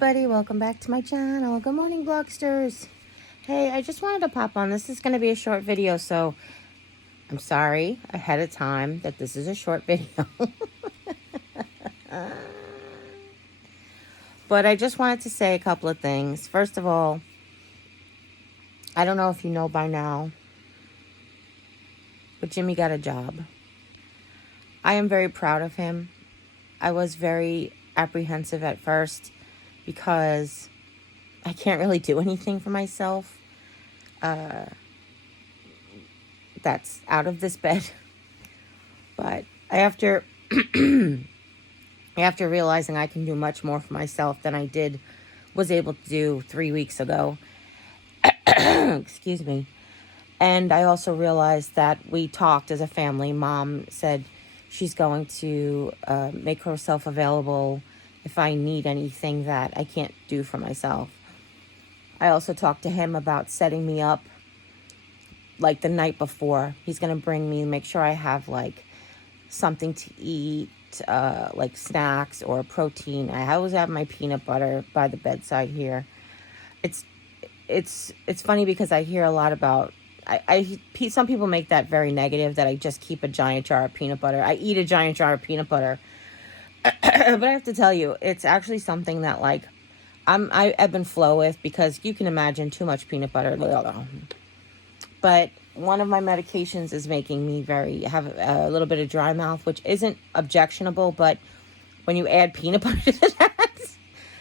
everybody, welcome back to my channel. Good morning, Vlogsters. Hey, I just wanted to pop on. This is going to be a short video, so I'm sorry ahead of time that this is a short video. But I just wanted to say a couple of things. First of all, I don't know if you know by now, but Jimmy got a job. I am very proud of him. I was very apprehensive at first because I can't really do anything for myself that's out of this bed. But after realizing I can do much more for myself than I was able to do 3 weeks ago, excuse me, and I also realized that we talked as a family. Mom said she's going to make herself available if I need anything that I can't do for myself. I also talked to him about setting me up like the night before. He's going to bring me, make sure I have like something to eat, like snacks or protein. I always have my peanut butter by the bedside here. It's funny because I hear a lot about, some people make that very negative, that I just keep a giant jar of peanut butter. I eat a giant jar of peanut butter. But I have to tell you, it's actually something that like I ebb and flow with, because you can imagine too much peanut butter. But one of my medications is making me have a little bit of dry mouth, which isn't objectionable, but when you add peanut butter to that,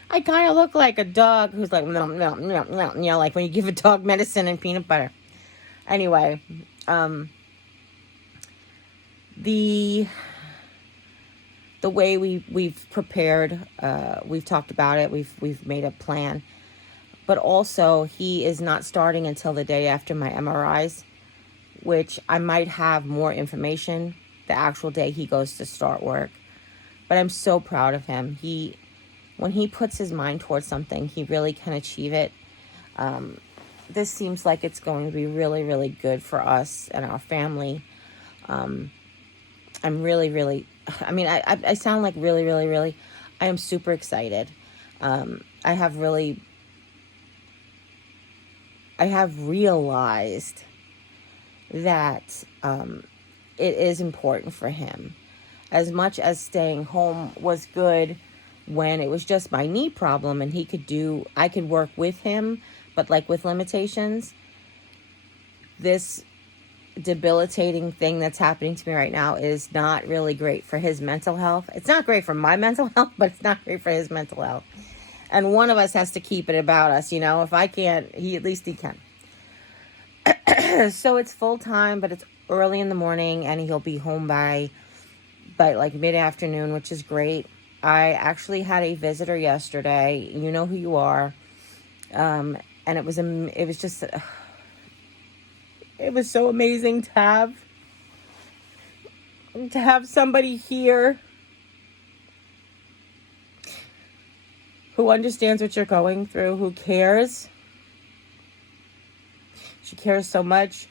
I kind of look like a dog who's like, no, like when you give a dog medicine and peanut butter. Anyway, the way we've prepared, we've talked about it, we've made a plan, but also he is not starting until the day after my MRIs, which I might have more information the actual day he goes to start work. But I'm so proud of him. When he puts his mind towards something, he really can achieve it. This seems like it's going to be really, really good for us and our family. I'm really, really, I sound like really, really, really, I am super excited. I have realized that it is important for him. As much as staying home was good when it was just my knee problem and I could work with him, but like with limitations, this debilitating thing that's happening to me right now is not really great for his mental health. It's not great for my mental health, but it's not great for his mental health. And one of us has to keep it about us, you know. If I can't, at least he can. So it's full time, but it's early in the morning, and he'll be home by like mid-afternoon, which is great. I actually had a visitor yesterday. You know who you are. And it was so amazing to have somebody here who understands what you're going through, who cares. She cares so much.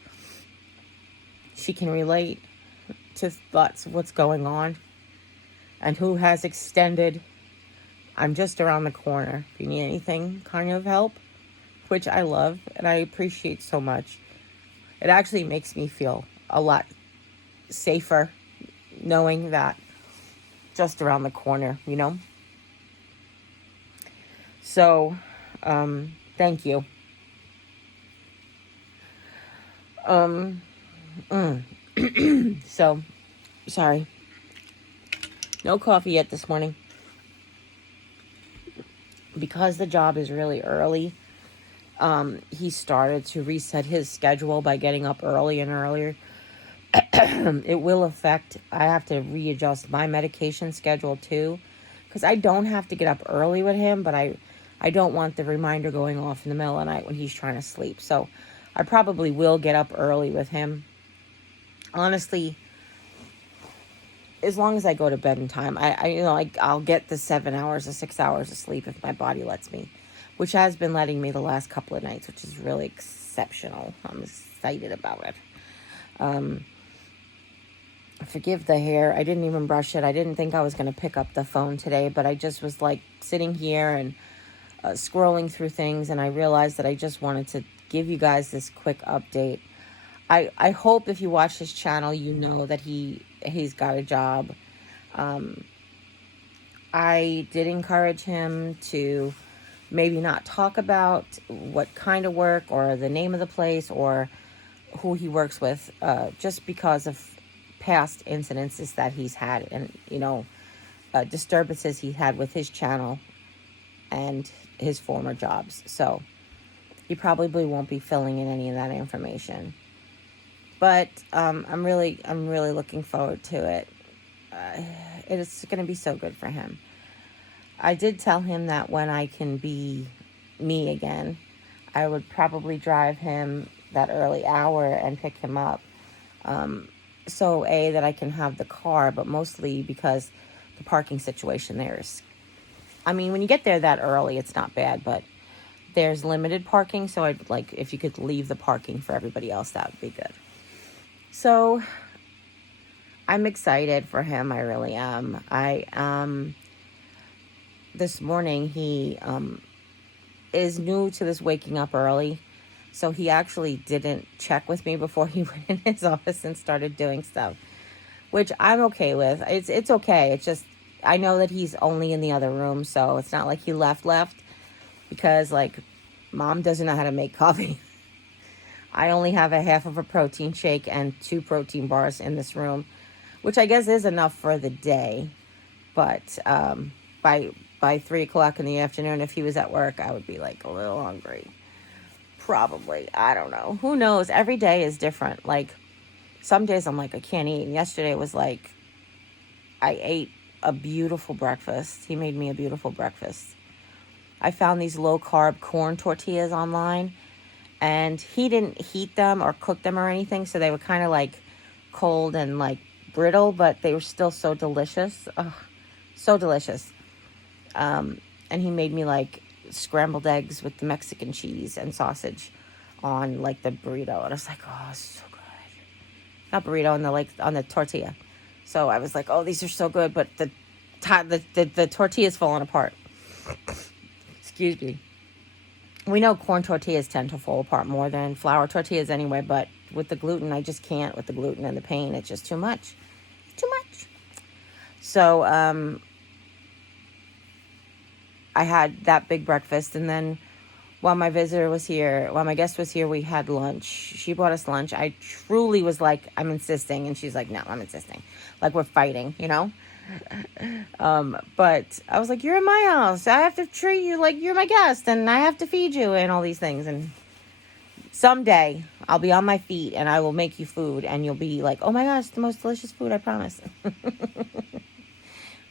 She can relate to lots of what's going on, and who has extended, I'm just around the corner if you need anything kind of help, which I love and I appreciate so much. It actually makes me feel a lot safer knowing that just around the corner, you know? So, thank you. So, sorry. No coffee yet this morning. Because the job is really early, he started to reset his schedule by getting up early and earlier. It will affect, I have to readjust my medication schedule too, because I don't have to get up early with him, but I don't want the reminder going off in the middle of the night when he's trying to sleep. So I probably will get up early with him. Honestly, as long as I go to bed in time, I'll get the 7 hours or 6 hours of sleep if my body lets me, which has been letting me the last couple of nights, which is really exceptional. I'm excited about it. Forgive the hair. I didn't even brush it. I didn't think I was going to pick up the phone today, but I just was like sitting here and scrolling through things, and I realized that I just wanted to give you guys this quick update. I hope if you watch his channel, you know that he's got a job. I did encourage him to maybe not talk about what kind of work or the name of the place or who he works with, just because of past incidences that he's had, and disturbances he had with his channel and his former jobs. So he probably won't be filling in any of that information. But I'm really looking forward to it. It's going to be so good for him. I did tell him that when I can be me again, I would probably drive him that early hour and pick him up. So that I can have the car, but mostly because the parking situation there is, I mean, when you get there that early, it's not bad, but there's limited parking. So I'd like, if you could leave the parking for everybody else, that would be good. So I'm excited for him. I really am. This morning, he is new to this waking up early. So he actually didn't check with me before he went in his office and started doing stuff, which I'm okay with. It's okay. It's just, I know that he's only in the other room, so it's not like he left, because, like, Mom doesn't know how to make coffee. I only have a half of a protein shake and 2 protein bars in this room, which I guess is enough for the day. But by 3 o'clock in the afternoon, if he was at work, I would be, like, a little hungry. Probably. I don't know. Who knows? Every day is different. Like, some days I'm like, I can't eat. And yesterday was like, I ate a beautiful breakfast. He made me a beautiful breakfast. I found these low-carb corn tortillas online, and he didn't heat them or cook them or anything, so they were kind of like cold and like brittle, but they were still so delicious. Ugh, so delicious. And he made me like scrambled eggs with the Mexican cheese and sausage on like the burrito, and I was like, oh, so good. Not burrito, on the tortilla. So I was like, oh, these are so good, but the tortilla's falling apart. Excuse me. We know corn tortillas tend to fall apart more than flour tortillas anyway, but with the gluten, I just can't. With the gluten and the pain, it's just too much. Too much. So I had that big breakfast, and then while my guest was here, we had lunch. She bought us lunch. I truly was like, I'm insisting, and she's like, no, I'm insisting. Like, we're fighting, But I was like, you're in my house. I have to treat you like you're my guest, and I have to feed you and all these things. And someday I'll be on my feet and I will make you food, and you'll be like, oh my gosh, the most delicious food, I promise.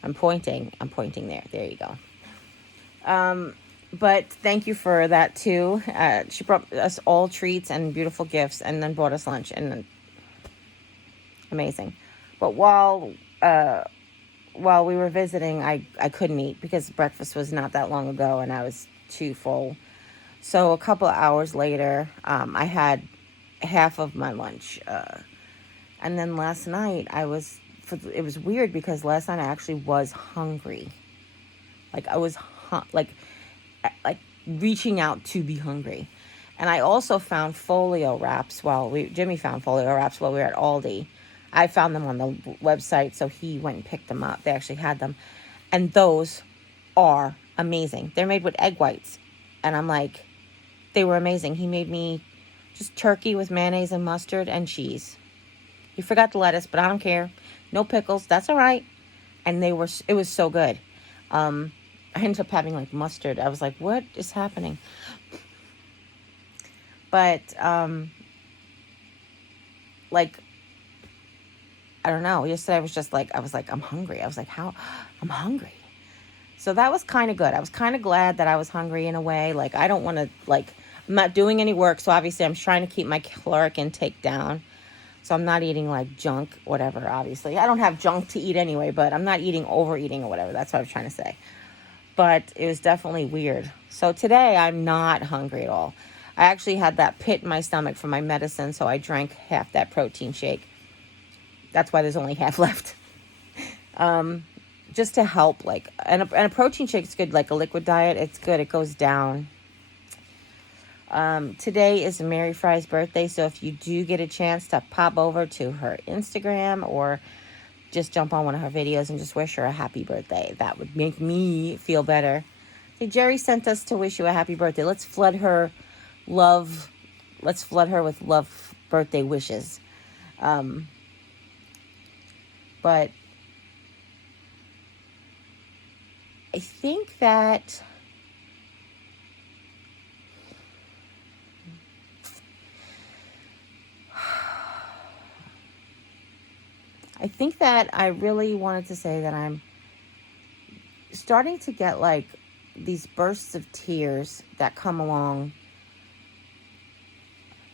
I'm pointing there. There you go. But thank you for that too. She brought us all treats and beautiful gifts, and then bought us lunch, and amazing. But while we were visiting, I couldn't eat because breakfast was not that long ago, and I was too full. So a couple of hours later, I had half of my lunch, and then last night it was weird because last night I actually was hungry. Like, I was like reaching out to be hungry. And I also found folio wraps Jimmy found folio wraps while we were at Aldi. I found them on the website, so he went and picked them up. They actually had them. And those are amazing. They're made with egg whites. And I'm like, they were amazing. He made me just turkey with mayonnaise and mustard and cheese. He forgot the lettuce, but I don't care. No pickles, that's all right. And it was so good. I ended up having like mustard. I was like, what is happening? But, like, I don't know. Yesterday I was like, I'm hungry. I was like, how? I'm hungry. So that was kind of good. I was kind of glad that I was hungry in a way. Like, I don't want to, like, I'm not doing any work. So obviously I'm trying to keep my caloric intake down. So I'm not eating like junk, whatever, obviously. I don't have junk to eat anyway, but I'm not overeating or whatever. That's what I was trying to say. But it was definitely weird. So today I'm not hungry at all. I actually had that pit in my stomach from my medicine, so I drank half that protein shake. That's why there's only half left. just to help, like, and a protein shake is good, like a liquid diet, it's good, it goes down. Today is Mary Fry's birthday, so if you do get a chance to pop over to her Instagram or just jump on one of her videos and just wish her a happy birthday, that would make me feel better. Hey, Jerry sent us to wish you a happy birthday. Let's flood her with love birthday wishes. But I think that I really wanted to say that I'm starting to get like these bursts of tears that come along.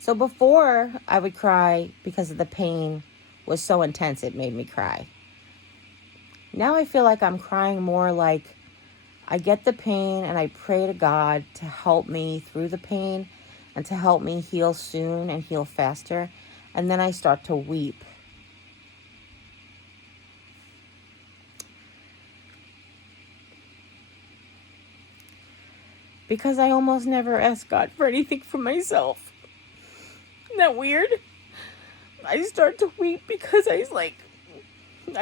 So before, I would cry because of the pain was so intense it made me cry. Now I feel like I'm crying more like I get the pain and I pray to God to help me through the pain and to help me heal soon and heal faster. And then I start to weep. Because I almost never ask God for anything for myself. Isn't that weird? I start to weep because I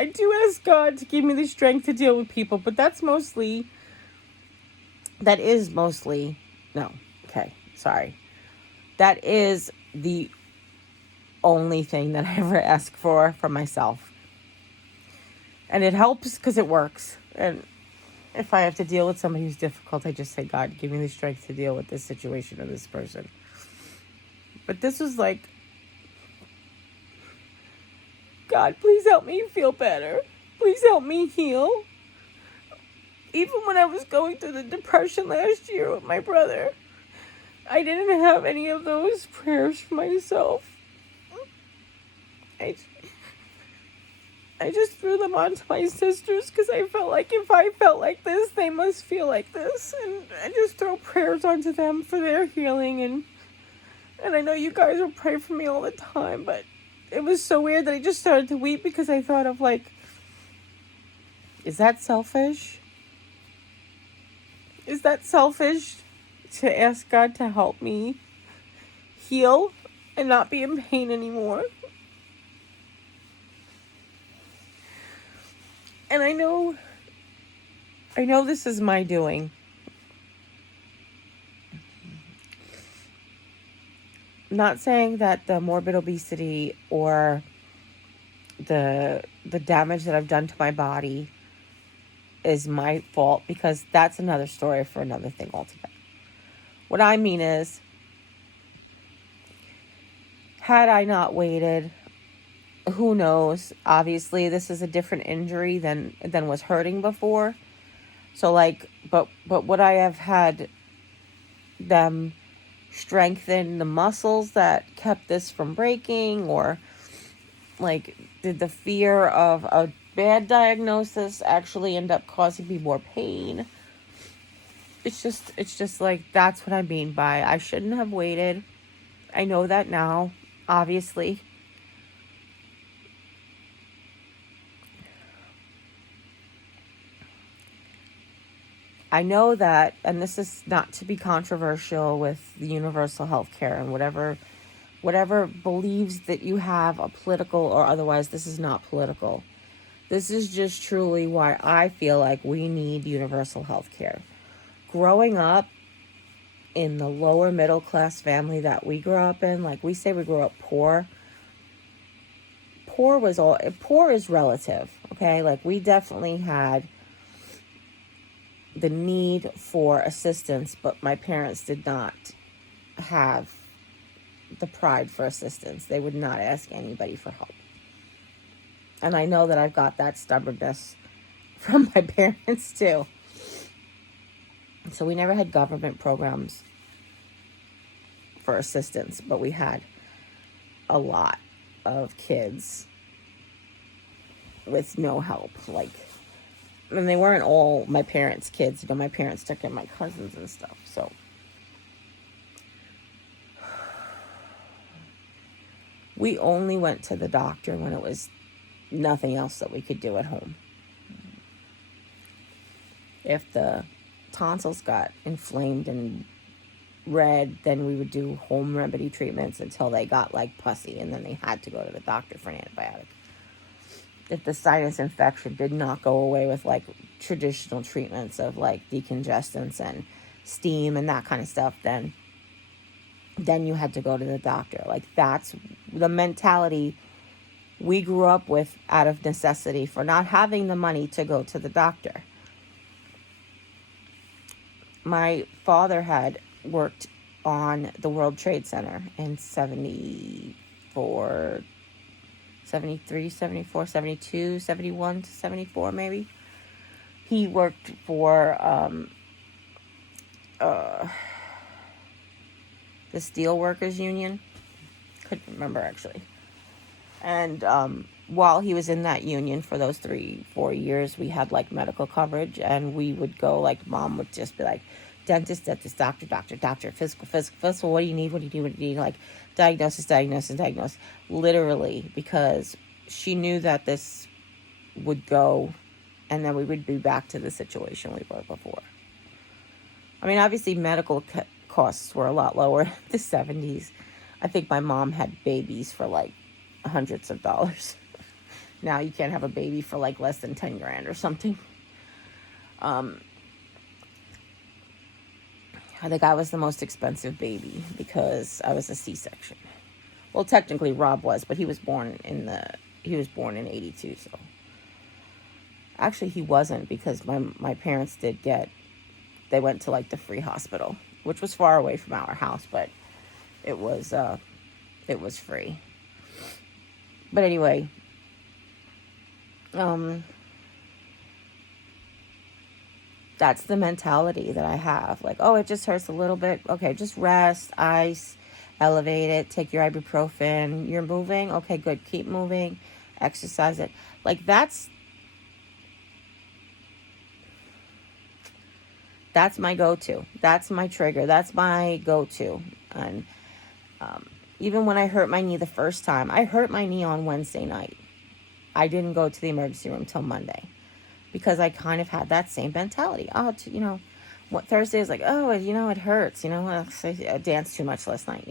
do ask God to give me the strength to deal with people, but that is mostly, that is the only thing that I ever ask for myself. And it helps because it works. And if I have to deal with somebody who's difficult, I just say, God, give me the strength to deal with this situation or this person. But this was like, God, please help me feel better. Please help me heal. Even when I was going through the depression last year with my brother, I didn't have any of those prayers for myself. I just threw them onto my sisters because I felt like if I felt like this, they must feel like this. And I just throw prayers onto them for their healing. And I know you guys will pray for me all the time, but it was so weird that I just started to weep because I thought of like, is that selfish? Is that selfish to ask God to help me heal and not be in pain anymore? And I know this is my doing. I'm not saying that the morbid obesity or the damage that I've done to my body is my fault, because that's another story for another thing altogether. What I mean is, had I not waited, who knows? Obviously, this is a different injury than was hurting before. So like, but would I have had them strengthen the muscles that kept this from breaking, or like, did the fear of a bad diagnosis actually end up causing me more pain? It's just like, that's what I mean by I shouldn't have waited. I know that now, obviously. I know that, and this is not to be controversial with the universal health care and whatever beliefs that you have, a political or otherwise, this is not political. This is just truly why I feel like we need universal health care. Growing up in the lower middle class family that we grew up in, like we say we grew up poor. Poor is relative, okay? Like we definitely had the need for assistance, but my parents did not have the pride for assistance. They would not ask anybody for help. And I know that I've got that stubbornness from my parents too. So we never had government programs for assistance, but we had a lot of kids with no help. Like, and they weren't all my parents' kids. You know, my parents took in my cousins and stuff. So we only went to the doctor when it was nothing else that we could do at home. if the tonsils got inflamed and red, then we would do home remedy treatments until they got like pussy, and then they had to go to the doctor for an antibiotic. If the sinus infection did not go away with like traditional treatments of like decongestants and steam and that kind of stuff, then you had to go to the doctor. Like, that's the mentality we grew up with out of necessity for not having the money to go to the doctor. My father had worked on the World Trade Center in 74, 73, 74, 72, 71 to 74 maybe. He worked for the Steel Workers Union. Couldn't remember, actually. And while he was in that union for those 3-4 years, we had like medical coverage, and we would go, like, mom would just be like, dentist, doctor, physical, what do you need, like, diagnosis, literally, because she knew that this would go, and then we would be back to the situation we were before. I mean, obviously medical costs were a lot lower in the 70s. I think my mom had babies for like hundreds of dollars. Now you can't have a baby for like less than 10 grand or something. I think I was the most expensive baby because I was a C-section. Well, technically Rob was, but he was born in 82, so. Actually, he wasn't, because my parents they went to like the free hospital, which was far away from our house, but it was free. But anyway, that's the mentality that I have. Like, oh, it just hurts a little bit. Okay, just rest, ice, elevate it, take your ibuprofen. You're moving? Okay, good. Keep moving. Exercise it. Like, that's my go-to. That's my trigger. That's my go-to. And even when I hurt my knee the first time, I hurt my knee on Wednesday night. I didn't go to the emergency room till Monday, because I kind of had that same mentality. Oh, what Thursday is like, oh, it hurts. I danced too much last night.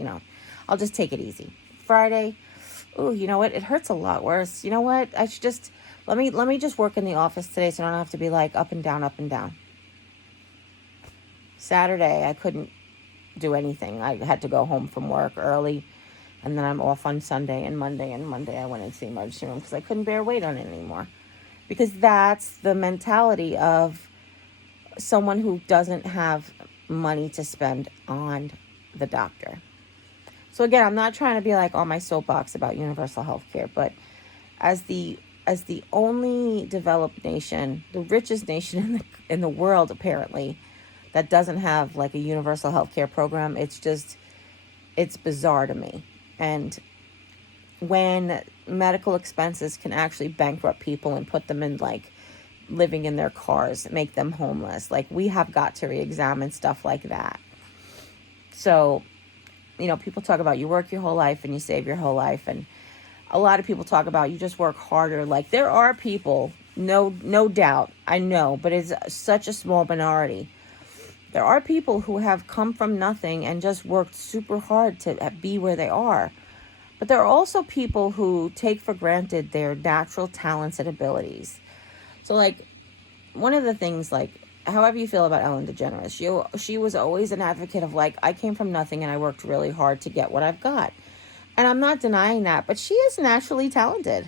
I'll just take it easy. Friday, oh, you know what? It hurts a lot worse. You know what? I should just, let me just work in the office today so I don't have to be like up and down, up and down. Saturday, I couldn't do anything. I had to go home from work early, and then I'm off on Sunday and Monday. And Monday I went into the emergency room because I couldn't bear weight on it anymore. Because that's the mentality of someone who doesn't have money to spend on the doctor. So again, I'm not trying to be like on my soapbox about universal health care, but as the only developed nation, the richest nation in the world apparently, that doesn't have like a universal health care program, it's bizarre to me. And when medical expenses can actually bankrupt people and put them in like living in their cars, make them homeless, like, we have got to re-examine stuff like that. So, people talk about you work your whole life and you save your whole life, and a lot of people talk about you just work harder. Like, there are people, no doubt, I know, but it's such a small minority. There are people who have come from nothing and just worked super hard to be where they are. But there are also people who take for granted their natural talents and abilities. So, like, one of the things, like, however you feel about Ellen DeGeneres, she was always an advocate of, like, I came from nothing and I worked really hard to get what I've got. And I'm not denying that, but she is naturally talented.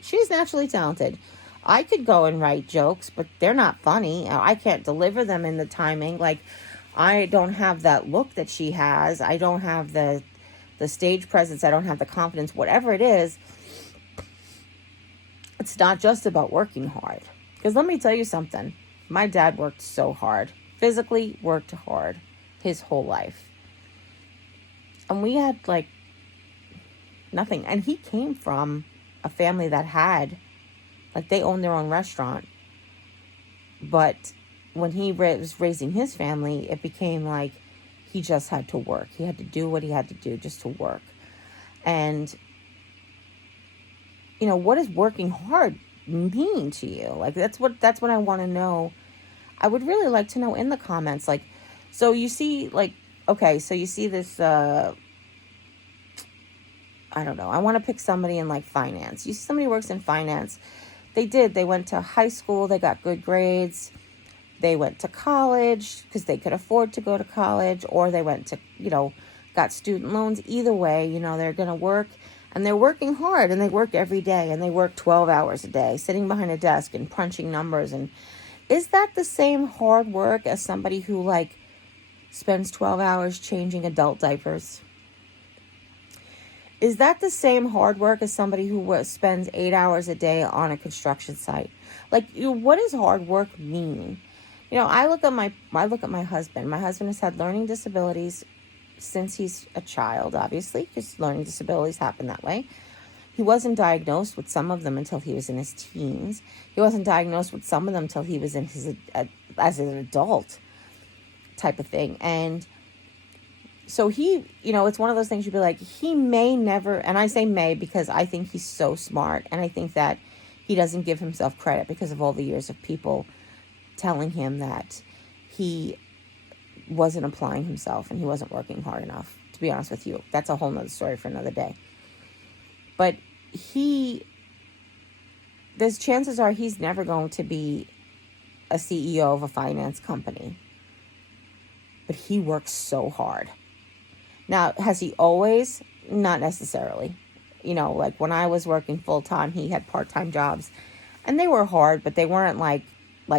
She's naturally talented. I could go and write jokes, but they're not funny. I can't deliver them in the timing. Like, I don't have that look that she has. I don't have the stage presence. I don't have the confidence. Whatever it is, it's not just about working hard. Because let me tell you something. My dad worked so hard. Physically worked hard his whole life. And we had, like, nothing. And he came from a family that had, like, they owned their own restaurant. But when he was raising his family, it became like he just had to work. He had to do what he had to do just to work. And, what does working hard mean to you? Like, that's what I want to know. I would really like to know in the comments, like, so you see, like, okay, so you see this, I don't know, I want to pick somebody in, like, finance. You see somebody who works in finance. They went to high school, they got good grades, they went to college because they could afford to go to college, or they went to, got student loans. Either way, they're going to work, and they're working hard, and they work every day, and they work 12 hours a day, sitting behind a desk and punching numbers. And is that the same hard work as somebody who, like, spends 12 hours changing adult diapers? Is that the same hard work as somebody who spends 8 hours a day on a construction site? Like, what does hard work mean? I look at my husband. My husband has had learning disabilities since he's a child, obviously, because learning disabilities happen that way. He wasn't diagnosed with some of them until he was in his teens. He wasn't diagnosed with some of them until he was in his as an adult type of thing. And so he, it's one of those things you'd be like, he may never, and I say may because I think he's so smart, and I think that he doesn't give himself credit because of all the years of people telling him that he wasn't applying himself and he wasn't working hard enough. To be honest with you, that's a whole nother story for another day. But there's chances are he's never going to be a CEO of a finance company. But he works so hard. Now, has he always? Not necessarily. Like when I was working full-time, he had part-time jobs. And they were hard, but they weren't like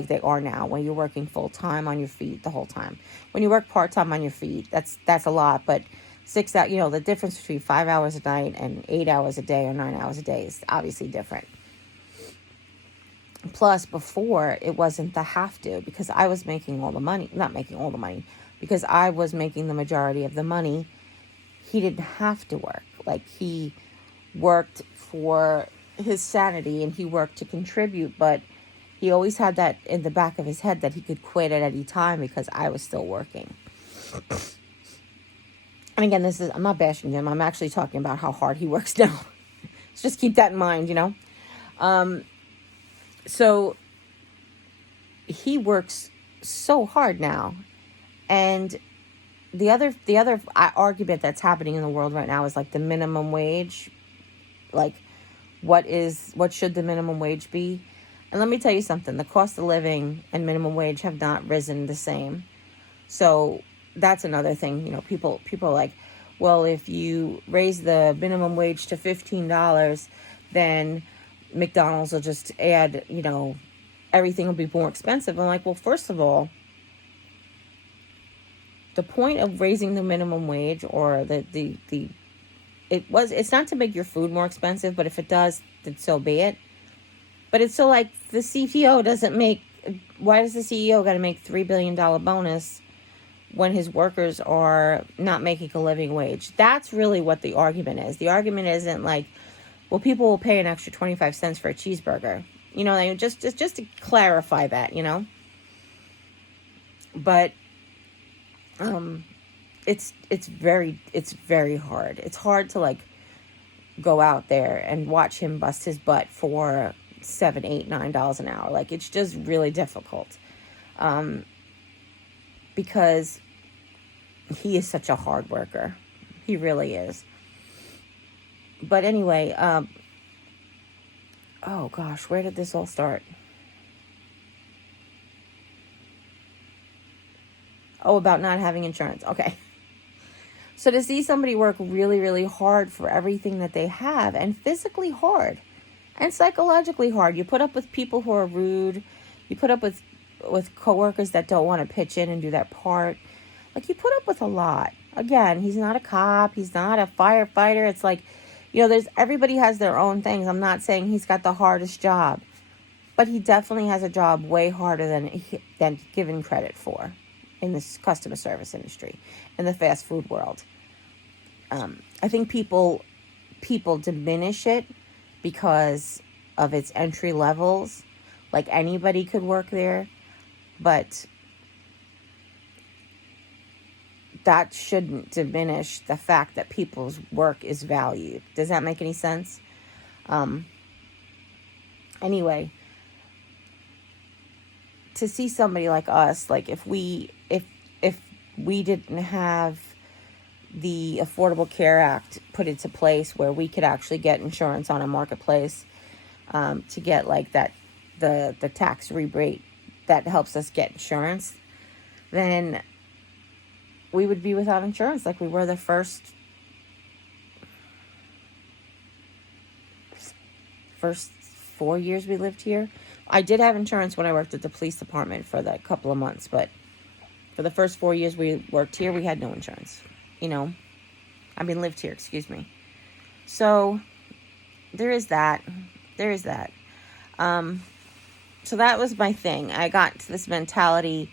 they are now, when you're working full-time on your feet the whole time. When you work part-time on your feet, that's a lot. But 6 hours, the difference between 5 hours a night and 8 hours a day or 9 hours a day is obviously different. Plus, before, it wasn't the have to, because I was making all the money. Not making all the money, because I was making the majority of the money. He didn't have to work. Like, he worked for his sanity and he worked to contribute, but he always had that in the back of his head that he could quit at any time because I was still working. And again, I'm not bashing him. I'm actually talking about how hard he works now. So just keep that in mind, So he works so hard now. And the other argument that's happening in the world right now is like the minimum wage. Like, what should the minimum wage be? And let me tell you something, the cost of living and minimum wage have not risen the same. So that's another thing, people are like, well, if you raise the minimum wage to $15, then McDonald's will just add, everything will be more expensive. I'm like, well, first of all, the point of raising the minimum wage, or it's not to make your food more expensive, but if it does, then so be it. But it's so, like, the CEO doesn't make, why does the CEO got to make $3 billion bonus when his workers are not making a living wage? That's really what the argument is. The argument isn't like, well, people will pay an extra 25 cents for a cheeseburger. Just to clarify that, But it's very hard. It's hard to, like, go out there and watch him bust his butt for $7, $8, $9 an hour. Like, it's just really difficult, because he is such a hard worker. He really is. But anyway, oh gosh, where did this all start? Oh, about not having insurance. Okay. So to see somebody work really, really hard for everything that they have, and physically hard and psychologically hard. You put up with people who are rude. You put up with coworkers that don't want to pitch in and do their part. Like, you put up with a lot. Again, he's not a cop. He's not a firefighter. It's like, everybody has their own things. I'm not saying he's got the hardest job, but he definitely has a job way harder than given credit for in this customer service industry, in the fast food world. I think people diminish it because of its entry levels. Like, anybody could work there, but that shouldn't diminish the fact that people's work is valued. Does that make any sense? Anyway, to see somebody like us, like if we didn't have the Affordable Care Act put into place where we could actually get insurance on a marketplace, to get like that, the tax rebate that helps us get insurance, then we would be without insurance like we were the first 4 years we lived here. I did have insurance when I worked at the police department for that couple of months, but for the first 4 years we worked here, we had no insurance. Lived here, excuse me. So there is that. So that was my thing. I got to this mentality,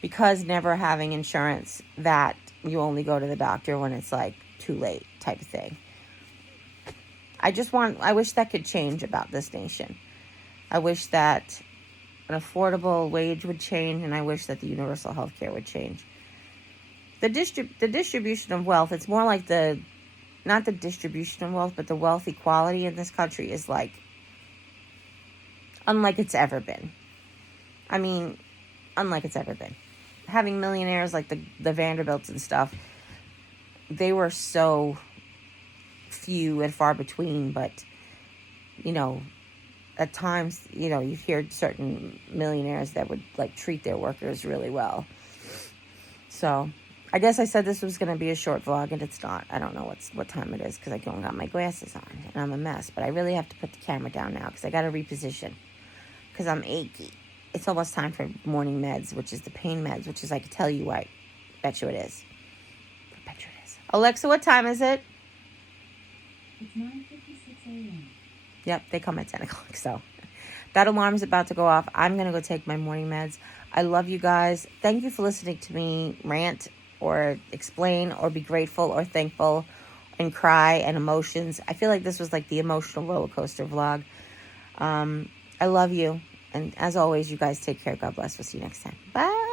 because never having insurance, that you only go to the doctor when it's like too late type of thing. I wish that could change about this nation. I wish that an affordable wage would change, and I wish that the universal health care would change. The distribution of wealth, it's more like not the distribution of wealth, but the wealth equality in this country is like unlike it's ever been. Unlike it's ever been. Having millionaires like the Vanderbilts and stuff, they were so few and far between, but at times, you hear certain millionaires that would like treat their workers really well. So I guess I said this was going to be a short vlog, and it's not. I don't know what time it is because I don't got my glasses on and I'm a mess, but I really have to put the camera down now because I got to reposition because I'm achy. It's almost time for morning meds, which is the pain meds, which is, I can tell you what. Bet you it is. I bet you it is. Alexa, what time is it? It's 9:56 a.m. Yep, they come at 10 o'clock, so that alarm's about to go off. I'm going to go take my morning meds. I love you guys. Thank you for listening to me rant or explain or be grateful or thankful and cry and emotions. I feel like this was like the emotional roller coaster vlog. I love you. And as always, you guys take care. God bless. We'll see you next time. Bye.